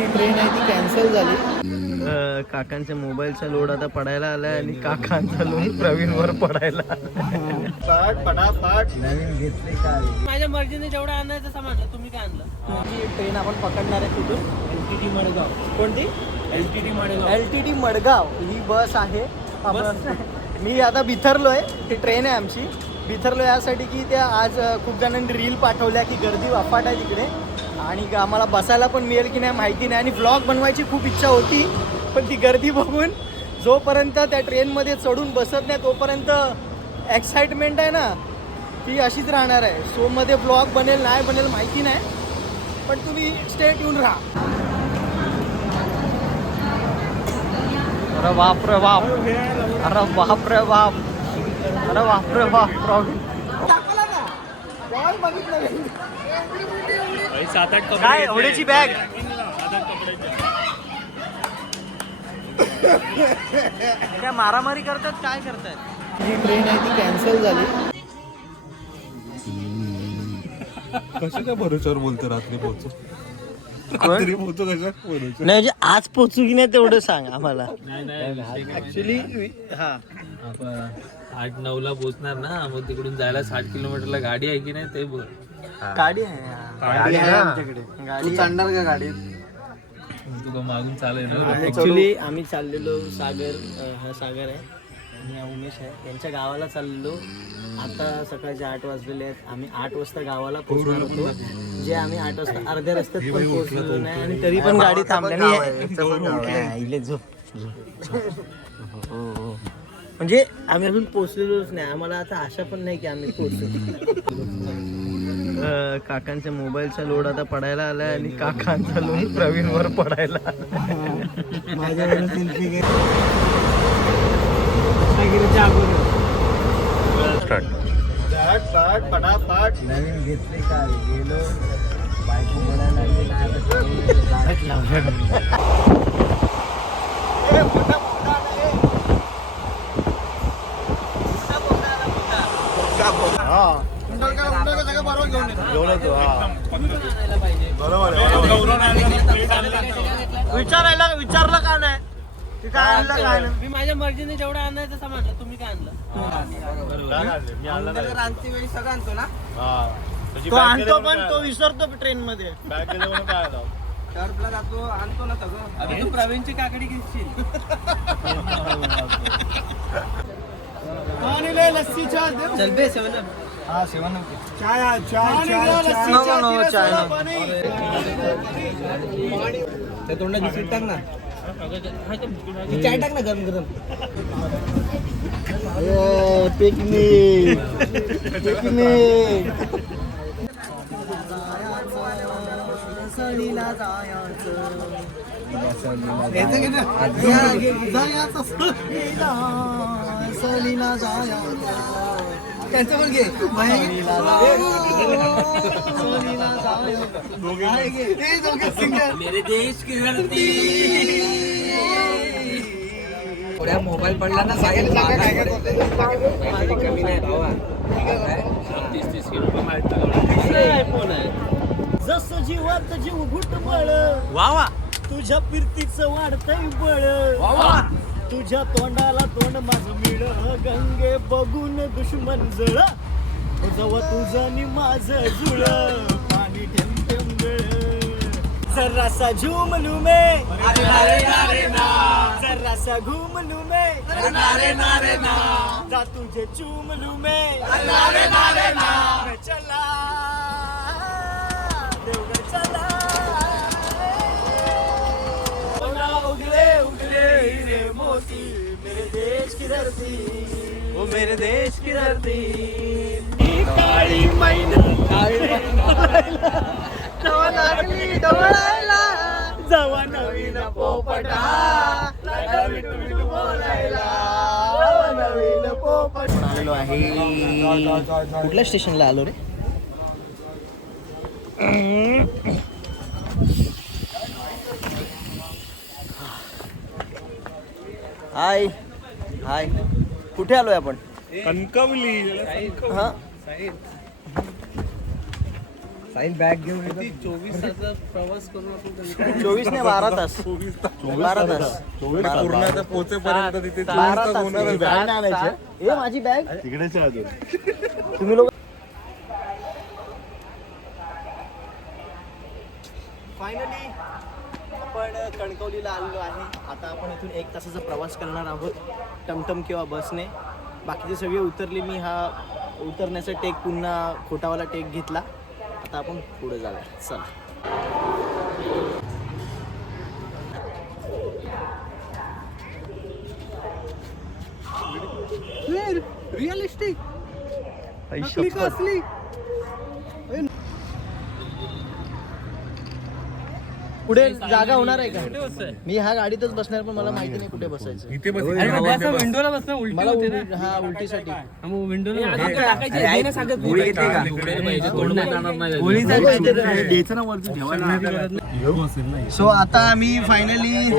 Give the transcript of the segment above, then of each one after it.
जी train आहे ती cancel झाली. काकांच्या मोबाईलचा लोड आता पडायला आलाय आणि काकांचा लोड प्रवीणवर पडायला पटापट नवीन घेतले काय. माझ्या मर्जीने जेवढं आणायचं समजलं. तुम्ही काय आणलं? ही ट्रेन आपण पकडणार आहे कुठून? LTT मडगाव. कोणती? LTT मडगाव. LTT मडगाव ही बस आहे. मी आता बिथरलोय. ही ट्रेन आहे आमची. बिथरलो यासाठी की त्या आज खूप जणांनी रील पाठवल्या की गर्दी वाफाट आहे तिकडे आणि आम्हाला बसायला पण मिळेल की नाही माहिती नाही आणि व्लॉग बनवायची खूप इच्छा होती पण ती गर्दी बघून जोपर्यंत त्या ट्रेनमध्ये चढून बसत नाही तोपर्यंत एक्साइटमेंट आहे ना ती अशीच राहणार आहे. सो मध्ये व्लॉग बनेल नाही बनेल माहिती नाही पण तुम्ही स्टेट येऊन राहा. अरे बाप रे बाप, अरे बाप रे बाप, अरे बाप रे बाप. काय एवढ्याची बॅग? त्या मारामारी करतात काय करतात? जी ट्रेन आहे ती कॅन्सल झाली. कसं काय भरोश्यावर बोलतो रात्री पोहोचू रात्री पोहोचू कशा भरोश्यावर? नाही म्हणजे आज पोचू की नाही तेवढं सांग आम्हाला. ऍक्च्युली हा 8-9 ला पोहोचणार ना, मग तिकडून जायला 60 किलोमीटरला गाडी आहे की नाही ते बोल. गाडी आहे. गाडी आहे आमच्याकडे. गाडी चढणार का गाडीत? तुला मागून चालेल ना. ऍक्च्युली आम्ही चाललेलो सागर, हा सागर आहे आणि हा उमेश आहे, त्यांच्या गावाला चाललेलो. आता सकाळचे 8 वाजलेले आहेत. आम्ही 8 वाजता गावाला पोहोचणार होतो जे आम्ही 8 वाजता अर्ध्या रस्त्यात पण पोहोचलेलो नाही आणि तरी पण गाडी थांबल्याने म्हणजे आम्ही अजून पोहोचलेलोच नाही. आम्हाला आता आशा पण नाही की आम्ही पोहोचलो. काकांच्या मोबाईलचा लोड आता पडायला आलाय आणि काकांचा लोड प्रवीणवर पडायला माझ्याकडे सेल्फी घे. पटापट नवीन घेतले का गेलो बायको बोलायला विचारलं का नाही ते काय आणलं काय नाही. मी माझ्या मर्जीने जेवढं आणायचं समजलं. तुम्ही काय आणलं? वेळी सगळं आणतो ना. तो आणतो पण तो विसरतो ट्रेन मध्ये. टर्फला जातो आणतो ना सगळं. अरे तू प्रवीणची काकडी घेशील. लस्सी चहा दे. चल बे 7 हा 7 चाय चाय त्या तोंडात बिस्किट टाक ना. चाय टाक ना गरम गरम. पिकनिक सहलीला त्यांचं पण घे. मेरे देश की धरती. थोड्या मोबाईल पडला ना कमी नाही भावा. 30 किलो आयफोन आहे. जसं जीवात जीव घुटमळ वा तुझ्या फिरतीचं वाढतंय बळ. तुझ्या तोंडाला तोंड माझं मिळ गंगे बघून दुश्मन जळ. जवळ तुझं आणि माझं जुळ पाणी ठेम ठेम गळ. जरासा झुमलू मे जरासा घुमलू मे जा तुझे चुमलू मे चला देवगड चला. उगले उगले हीरे मोती मेरे देश की धरती वो मेरे देश की धरती. काळी मैना जवा लागली डोळायला जवा नवीन पोपटा मिठू बोलायला नवीन पोपट. आलेलो आहे. कुठल्या स्टेशनला आलो रे? हाय हाय कुठे आलोय आपण? कणकवली. हा साहिल बॅग घेऊन 24 तासाचा प्रवास करून आपण 24 ने 12 तास 12 तास पूर्ण आता पोहोचेपर्यंत तिथे 12 तास तास होणारच. बॅग नाही आणायची. ए माझी बॅग तिकडेच आहे अजून. तुम्ही लोक फायनली आपण कणकवलीला आलेलो आहे. आता आपण इथून 1 तासाचा प्रवास करणार आहोत टमटम किंवा बसने. बाकीचे सगळे उतरले. मी हा उतरण्याचा टेक पुन्हा खोटावाला टेक घेतला. आता आपण पुढे जाऊया. चला. रिअलिस्टिक पुढे जागा होणार आहे का? मी ह्या गाडीतच बसणार पण मला माहिती नाही कुठे बसायचं. इथे बस. विंडोला बसणं उलटी मला होते ना. हा उलटीसाठी विंडोला सो आता आम्ही फायनली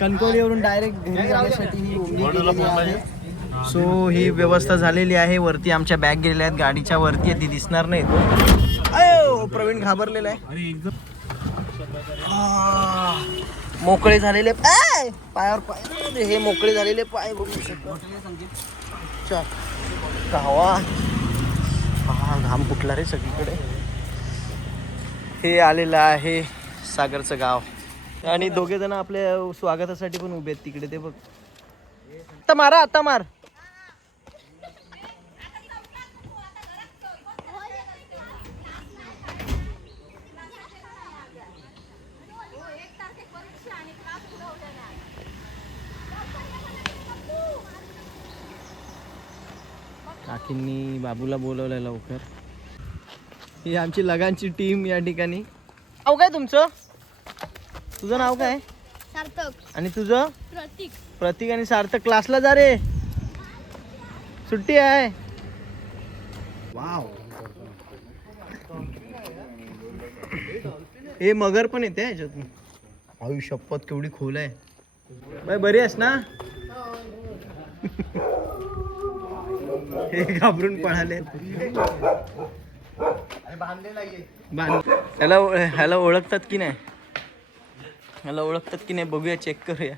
कणकवलीवरून डायरेक्ट घरी जाण्यासाठी ही ओमनी गेलेली आहे. सो ही व्यवस्था झालेली आहे. वरती आमच्या बॅग गेलेल्या आहेत. गाडीच्या वरती आहे, ती दिसणार नाही. अयो प्रवीण घाबरलेला आहे. मोकळे झालेले पाय, पायावर पाय, हे मोकळे झालेले पाय बघू शकतो. गावा हा घाम फुटला रे सगळीकडे. हे आलेलं आहे सागरचं गाव आणि दोघे जण आपल्या स्वागतासाठी पण उभे आहेत तिकडे. ते बघ. आता मारा, आता मार. काकींनी बाबूला बोलवलंय लवकर. ही आमची लगानची टीम या ठिकाणी. नाव काय तुमचं? तुझं नाव काय? सार्थक. आणि तुझं? प्रतीक. प्रतीक आणि सार्थक. क्लासला जा रे, सुट्टी आहे. वाव. हे मगर पण येते ह्याच्यातून. आयु शपथ केवढी खोल आहे. बाय बरी आहेस ना? हे घाबरून पळाले. ह्याला ओळखतात की नाही? ह्याला ओळखतात की नाही बघूया, चेक करूया.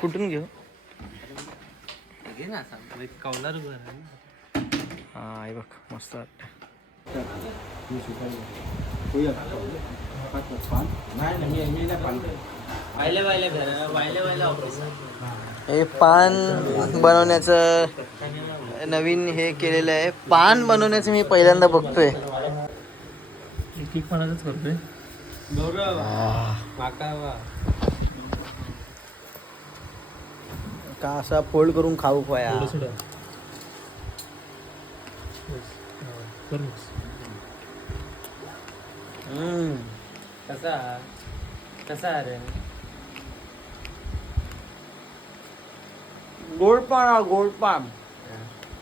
कुठून घेऊ? हा हे बघ मस्त वाटत. हे पान बनवण्याचं नवीन हे केलेलं आहे. पान बनवण्याचं मी पहिल्यांदा बघतोय. पानाच करतोय. का असा फोल्ड करून खाऊ पाया. कसा रे गोड पान, गोड पान.